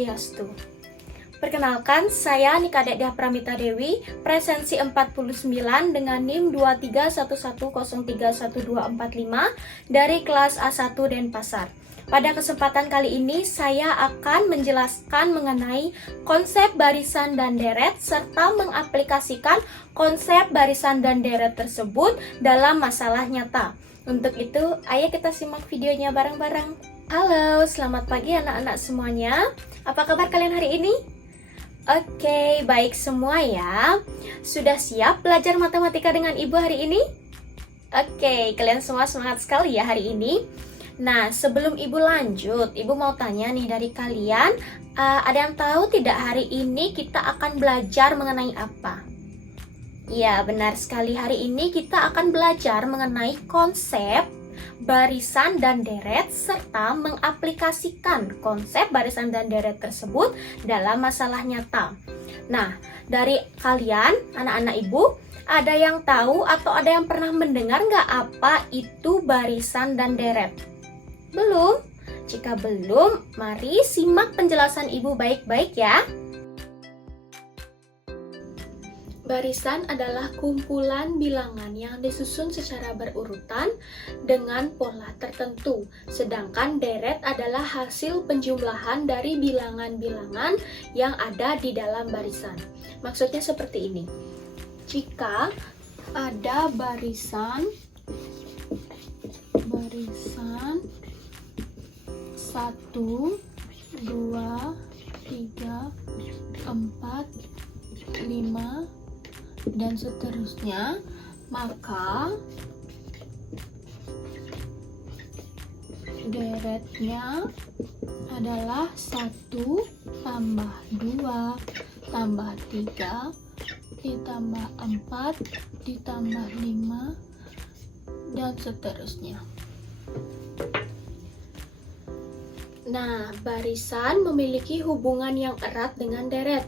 Swastiastu. Perkenalkan, saya Nikadek Diah Pramita Dewi, presensi 49 dengan NIM 23110312545 dari kelas A1 Denpasar. Pada kesempatan kali ini, saya akan menjelaskan mengenai konsep barisan dan deret serta mengaplikasikan konsep barisan dan deret tersebut dalam masalah nyata. Untuk itu, ayo kita simak videonya bareng-bareng. Halo, selamat pagi anak-anak semuanya. Apa kabar kalian hari ini? Oke, baik semua ya. Sudah siap belajar matematika dengan Ibu hari ini? Oke, kalian semua semangat sekali ya hari ini. Nah, sebelum Ibu lanjut, Ibu mau tanya nih dari kalian, ada yang tahu tidak hari ini kita akan belajar mengenai apa? Ya, benar sekali, hari ini kita akan belajar mengenai konsep barisan dan deret serta mengaplikasikan konsep barisan dan deret tersebut dalam masalah nyata. Nah, dari kalian, anak-anak Ibu, ada yang tahu atau ada yang pernah mendengar nggak apa itu barisan dan deret? Belum? Jika belum, mari simak penjelasan Ibu baik-baik ya. Barisan adalah kumpulan bilangan yang disusun secara berurutan dengan pola tertentu, sedangkan deret adalah hasil penjumlahan dari bilangan-bilangan yang ada di dalam barisan. Maksudnya seperti ini. Jika ada barisan 1, 2, 3, 4, 5 dan seterusnya, maka deretnya adalah 1 tambah 2 tambah 3 ditambah 4 ditambah 5 dan seterusnya. Nah, barisan memiliki hubungan yang erat dengan deret.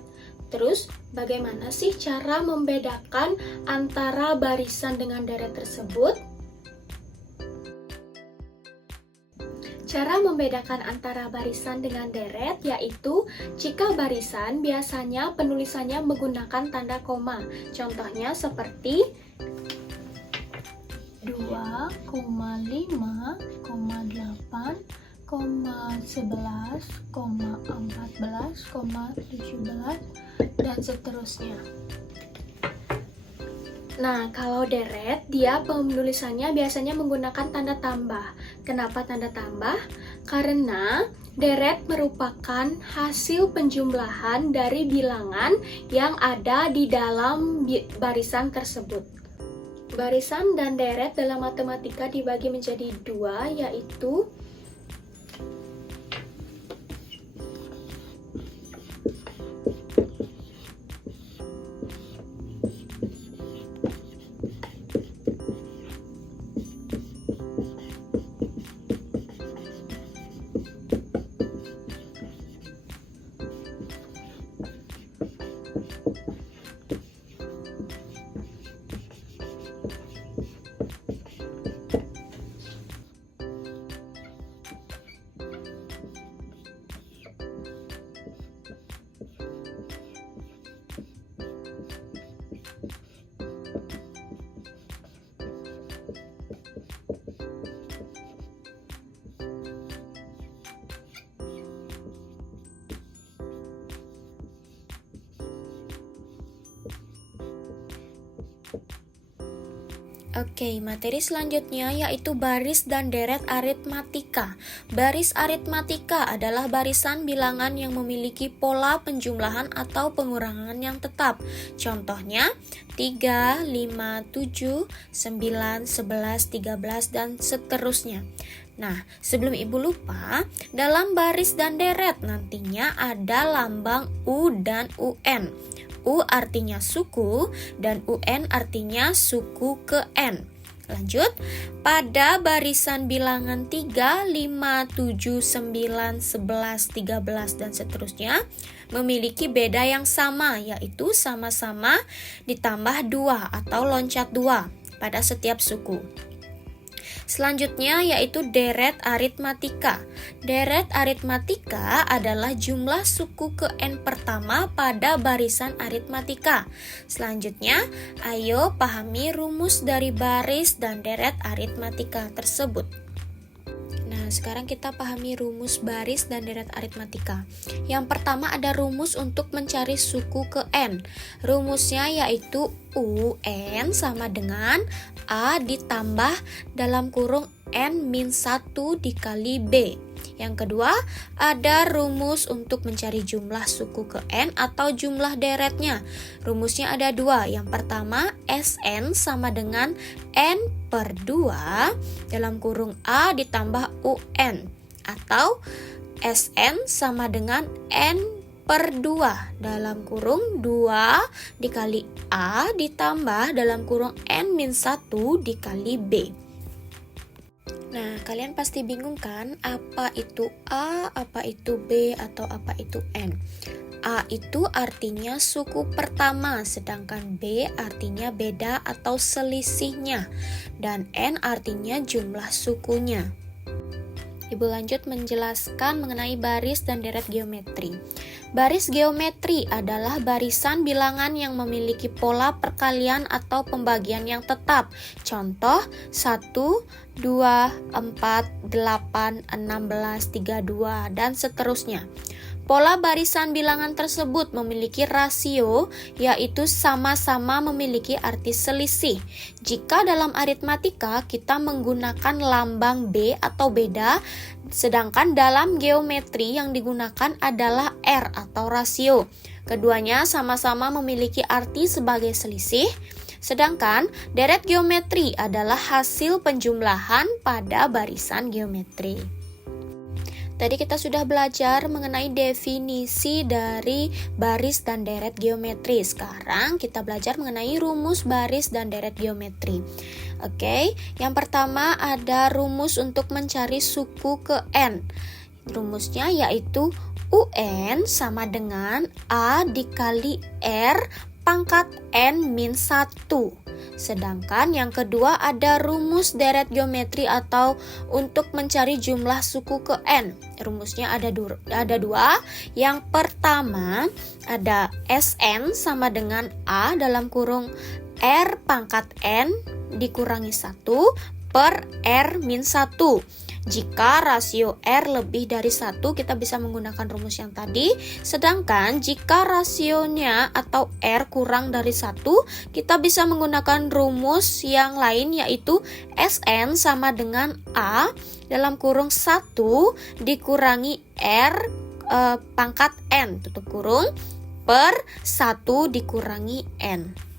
Terus, bagaimana sih cara membedakan antara barisan dengan deret tersebut? Cara membedakan antara barisan dengan deret yaitu jika barisan biasanya penulisannya menggunakan tanda koma. Contohnya seperti 2,5, 8, 11, 14, 17 dan seterusnya. Nah, kalau deret, dia penulisannya biasanya menggunakan tanda tambah. Kenapa tanda tambah? Karena deret merupakan hasil penjumlahan dari bilangan yang ada di dalam barisan tersebut. Barisan dan deret dalam matematika dibagi menjadi dua, yaitu Oke, materi selanjutnya yaitu baris dan deret aritmatika. Baris aritmatika adalah barisan bilangan yang memiliki pola penjumlahan atau pengurangan yang tetap. Contohnya 3, 5, 7, 9, 11, 13, dan seterusnya. Nah, sebelum Ibu lupa, dalam baris dan deret nantinya ada lambang U dan UN. U artinya suku dan UN artinya suku ke N. Lanjut, pada barisan bilangan 3, 5, 7, 9, 11, 13, dan seterusnya memiliki beda yang sama, yaitu sama-sama ditambah 2 atau loncat 2 pada setiap suku. Selanjutnya yaitu deret aritmatika. Deret aritmatika adalah jumlah suku ke n pertama pada barisan aritmatika. Selanjutnya, ayo pahami rumus dari baris dan deret aritmatika tersebut. Nah, sekarang kita pahami rumus baris dan deret aritmatika. Yang pertama ada rumus untuk mencari suku ke n. Rumusnya yaitu UN sama dengan A ditambah dalam kurung N-1 dikali B. Yang kedua, ada rumus untuk mencari jumlah suku ke n atau jumlah deretnya. Rumusnya ada dua. Yang pertama, Sn sama dengan n/2 dalam kurung A ditambah UN. Atau Sn sama dengan n/2 dalam kurung 2 dikali A ditambah dalam kurung N-1 dikali B. Nah, kalian pasti bingung kan, apa itu A, apa itu B, atau apa itu N? A itu artinya suku pertama, sedangkan B artinya beda atau selisihnya, dan N artinya jumlah sukunya. Ibu lanjut menjelaskan mengenai baris dan deret geometri. Baris geometri adalah barisan bilangan yang memiliki pola perkalian atau pembagian yang tetap. Contoh 1, 2, 4, 8, 16, 32, dan seterusnya. Pola barisan bilangan tersebut memiliki rasio, yaitu sama-sama memiliki arti selisih. Jika dalam aritmatika kita menggunakan lambang B atau beda, sedangkan dalam geometri yang digunakan adalah R atau rasio. Keduanya sama-sama memiliki arti sebagai selisih, sedangkan deret geometri adalah hasil penjumlahan pada barisan geometri. Tadi kita sudah belajar mengenai definisi dari baris dan deret geometri. Sekarang kita belajar mengenai rumus baris dan deret geometri. Oke, yang pertama ada rumus untuk mencari suku ke n. Rumusnya yaitu UN sama dengan A dikali R pangkat N-1. Sedangkan yang kedua ada rumus deret geometri atau untuk mencari jumlah suku ke n. Rumusnya ada dua. Yang pertama ada Sn sama dengan A dalam kurung R pangkat N dikurangi 1 per R-1. Jika rasio R lebih dari 1, kita bisa menggunakan rumus yang tadi. Sedangkan jika rasionya atau R kurang dari 1, kita bisa menggunakan rumus yang lain yaitu Sn sama dengan A dalam kurung 1 dikurangi R pangkat N tutup kurung per 1 dikurangi N.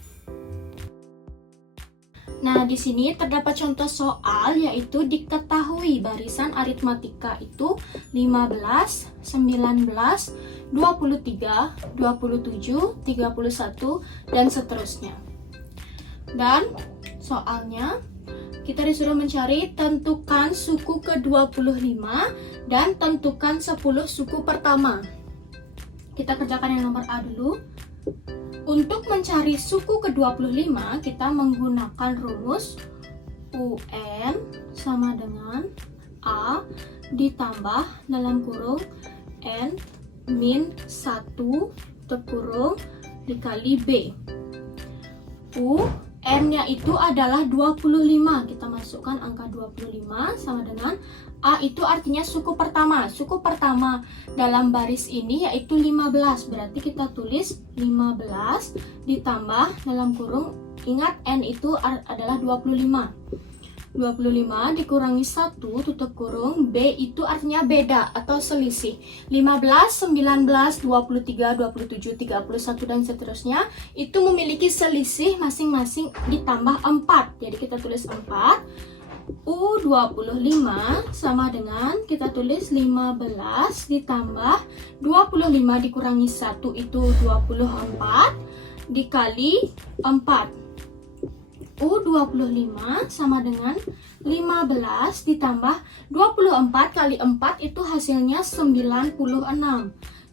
Nah, di sini terdapat contoh soal yaitu diketahui barisan aritmatika itu 15, 19, 23, 27, 31, dan seterusnya. Dan soalnya kita disuruh mencari tentukan suku ke-25 dan tentukan 10 suku pertama. Kita kerjakan yang nomor A dulu. Untuk mencari suku ke-25, kita menggunakan rumus UN sama dengan A ditambah dalam kurung N-1 kurung dikali B. N-nya itu adalah 25. Kita masukkan angka 25 sama dengan A itu artinya suku pertama. Suku pertama dalam baris ini yaitu 15. Berarti kita tulis 15 ditambah dalam kurung, ingat N itu adalah 25. 25 dikurangi 1 tutup kurung, B itu artinya beda atau selisih. 15, 19, 23, 27, 31 dan seterusnya itu memiliki selisih masing-masing ditambah 4. Jadi kita tulis 4. U25 sama dengan kita tulis 15 ditambah 25 dikurangi 1 itu 24 dikali 4. U25 sama dengan 15 ditambah 24 kali 4 itu hasilnya 96.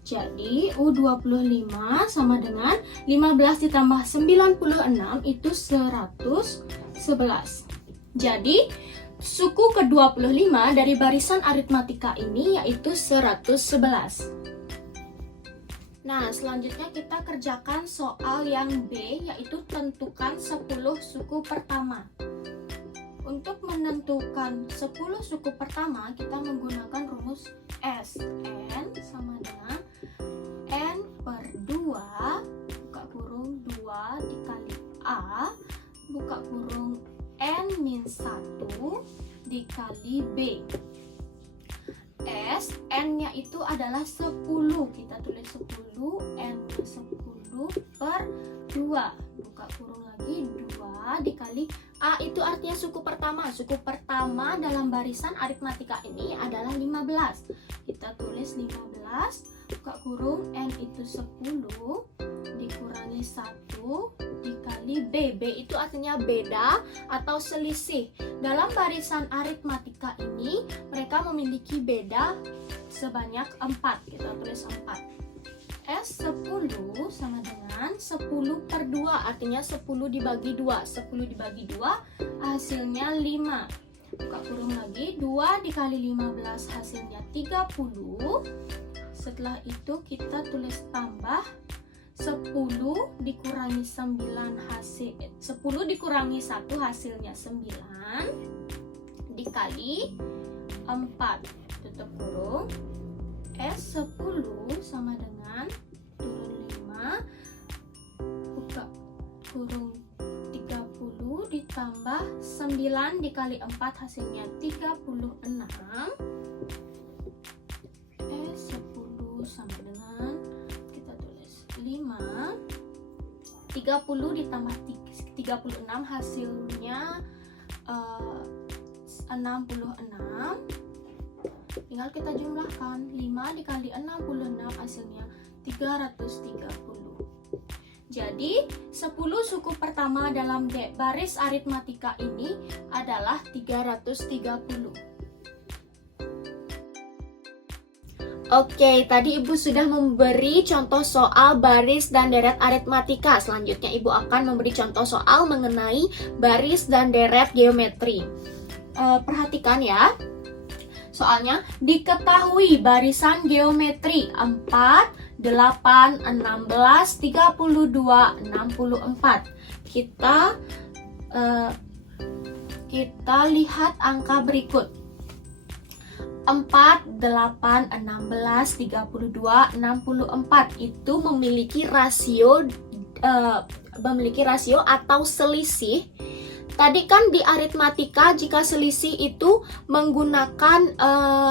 Jadi U25 sama dengan 15 ditambah 96 itu 111. Jadi suku ke-25 dari barisan aritmatika ini yaitu 111. Nah, selanjutnya kita kerjakan soal yang B, yaitu tentukan 10 suku pertama. Untuk menentukan 10 suku pertama, kita menggunakan rumus S. N sama dengan N per 2, buka kurung 2 dikali A, buka kurung N min 1 dikali B. S, N-nya itu adalah 10. Kita tulis 10, N-nya 10 per 2. Buka kurung lagi, 2 dikali A itu artinya suku pertama. Suku pertama dalam barisan aritmatika ini adalah 15. Kita tulis 15, buka kurung, N itu 10 dikurangi 1 dikali B. B itu artinya beda atau selisih. Dalam barisan aritmatika ini mereka memiliki beda sebanyak 4. Kita tulis 4. S10 sama dengan 10 per 2, artinya 10 dibagi 2. 10 dibagi 2 hasilnya 5. Buka kurung lagi, 2 dikali 15 hasilnya 30. Setelah itu kita tulis tambah 10 dikurangi 9 hasil 10 dikurangi 1 hasilnya 9 dikali 4, tutup kurung. S10 sama dengan turun 5, buka kurung 30 ditambah 9 dikali 4 hasilnya 36. S10 sama dengan, kita tulis 5, 30 ditambah 36 hasilnya 66. Tinggal kita jumlahkan, 5 dikali 66 hasilnya 330. Jadi 10 suku pertama dalam baris aritmatika ini adalah 330. Oke, tadi Ibu sudah memberi contoh soal baris dan deret aritmatika. Selanjutnya Ibu akan memberi contoh soal mengenai baris dan deret geometri. Perhatikan ya. Soalnya, diketahui barisan geometri 4, 8, 16, 32, 64. Kita lihat angka berikut. 4, 8, 16, 32, 64 itu memiliki rasio atau selisih. Tadi kan di aritmatika jika selisih itu menggunakan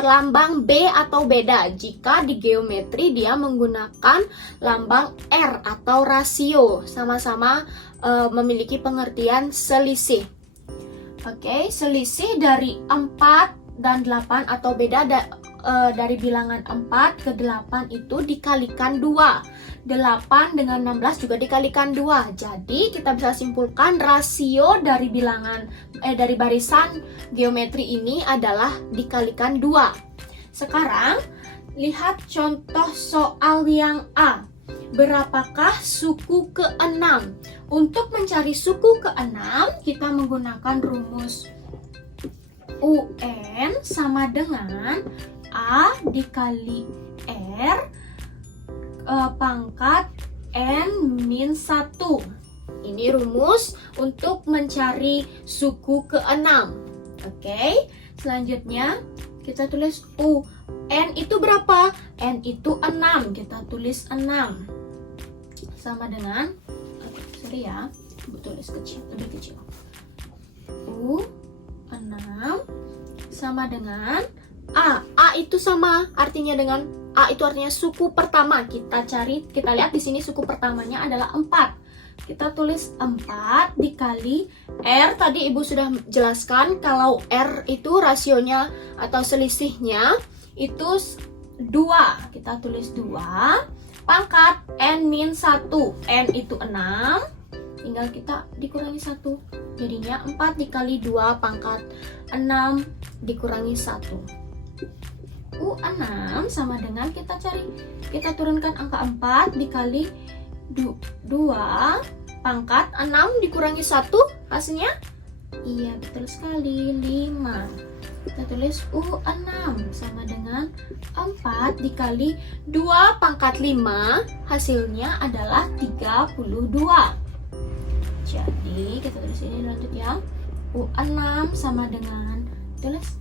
lambang B atau beda. Jika di geometri dia menggunakan lambang R atau rasio. Sama-sama memiliki pengertian selisih. Oke, selisih dari 4 dan 8 atau beda dari bilangan 4 ke 8 itu dikalikan 2. 8 dengan 16 juga dikalikan 2. Jadi kita bisa simpulkan rasio dari dari barisan geometri ini adalah dikalikan 2. Sekarang lihat contoh soal yang A. Berapakah suku ke-6? Untuk mencari suku ke-6 kita menggunakan rumus UN sama dengan A dikali R pangkat N min 1. Ini rumus untuk mencari suku ke-6. Oke, selanjutnya kita tulis U. N itu berapa? N itu 6. Kita tulis 6. Sama dengan, sorry ya, tulis kecil, lebih kecil. U 6 sama dengan A. A itu sama artinya dengan A itu artinya suku pertama. Kita lihat di sini suku pertamanya adalah 4. Kita tulis 4 dikali R. Tadi Ibu sudah jelaskan kalau R itu rasionya atau selisihnya itu 2. Kita tulis 2 pangkat N min 1. N itu 6. Tinggal kita dikurangi 1. Jadinya 4 dikali 2 pangkat 6 dikurangi 1. U6 sama dengan kita turunkan angka 4 dikali 2 pangkat 6 dikurangi 1 hasilnya Iya, betul sekali, 5. Kita tulis U6 sama dengan 4 dikali 2 pangkat 5, hasilnya adalah 32. Jadi, kita tulis ini lanjut ya. U6 sama dengan, tulis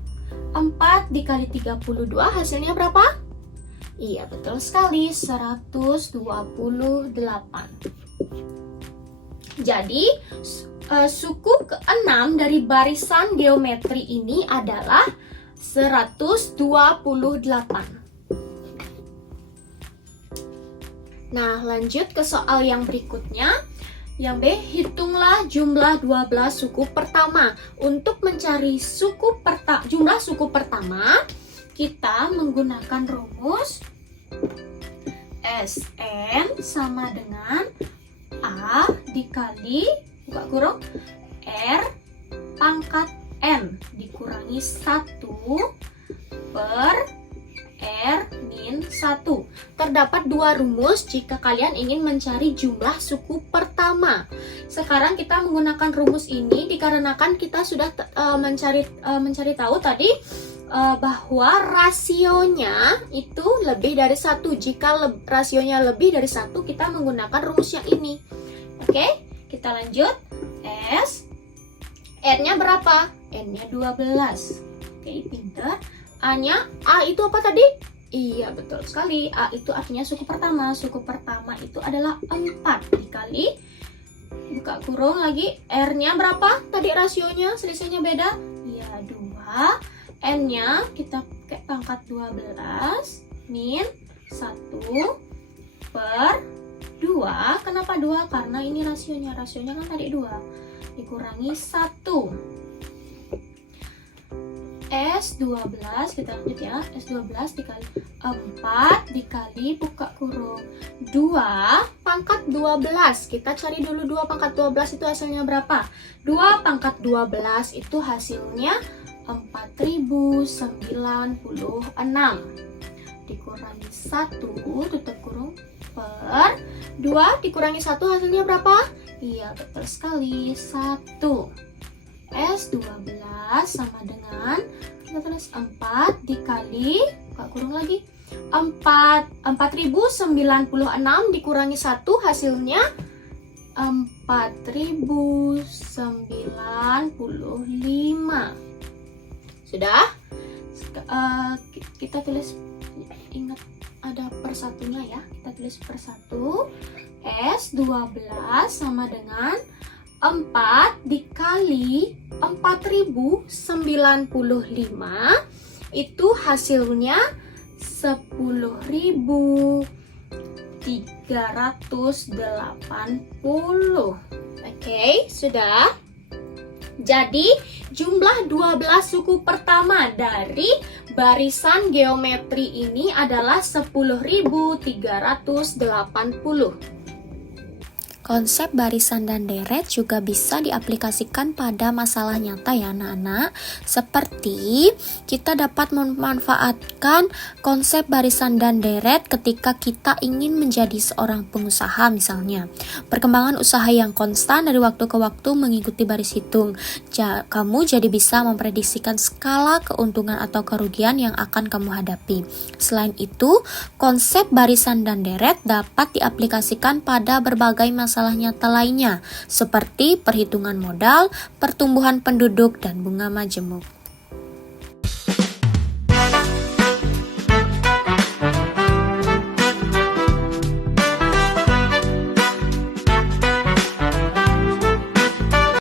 4 dikali 32, hasilnya berapa? Iya, betul sekali, 128. Jadi, suku ke-6 dari barisan geometri ini adalah 128. Nah, lanjut ke soal yang berikutnya. Yang B, hitunglah jumlah 12 suku pertama. Untuk mencari jumlah suku pertama, kita menggunakan rumus Sn sama dengan A dikali buka kurung R pangkat N dikurangi 1 per R min 1. Terdapat dua rumus jika kalian ingin mencari jumlah suku pertama. Sekarang kita menggunakan rumus ini dikarenakan kita sudah mencari tahu tadi bahwa rasionya itu lebih dari 1. Jika rasionya lebih dari 1, kita menggunakan rumus yang ini. Oke, kita lanjut. N-nya berapa? N-nya 12. Oke, pintar. A-nya, A itu apa tadi? Iya, betul sekali. A itu artinya suku pertama. Suku pertama itu adalah 4 dikali, buka kurung lagi, R-nya berapa? Tadi rasionya, selisihnya beda? Iya, 2. N-nya kita pakai pangkat 12 min 1 per 2. Kenapa 2? Karena ini rasionya kan tadi 2 dikurangi 1. S12 kita lanjut ya. S12 dikali 4 dikali buka kurung 2 pangkat 12. Kita cari dulu 2 pangkat 12 itu hasilnya berapa? 2 pangkat 12 itu hasilnya 4096 dikurangi 1 tutup kurung per 2 dikurangi 1 hasilnya berapa? Iya, betul sekali, 1. S12 sama dengan, kita tulis 4 dikali, buka kurung lagi, 4096 dikurangi 1 hasilnya 4095. Sudah? Kita tulis, ingat ada persatunya ya, kita tulis persatu. S12 sama dengan 4 dikali 4095 itu hasilnya 10.380. Oke, sudah? Jadi, jumlah 12 suku pertama dari barisan geometri ini adalah 10.380. Konsep barisan dan deret juga bisa diaplikasikan pada masalah nyata ya anak-anak. Seperti kita dapat memanfaatkan konsep barisan dan deret ketika kita ingin menjadi seorang pengusaha misalnya. Perkembangan usaha yang konstan dari waktu ke waktu mengikuti baris hitung. Kamu jadi bisa memprediksikan skala keuntungan atau kerugian yang akan kamu hadapi. Selain itu, konsep barisan dan deret dapat diaplikasikan pada berbagai masalah nyata lainnya, seperti perhitungan modal, pertumbuhan penduduk, dan bunga majemuk.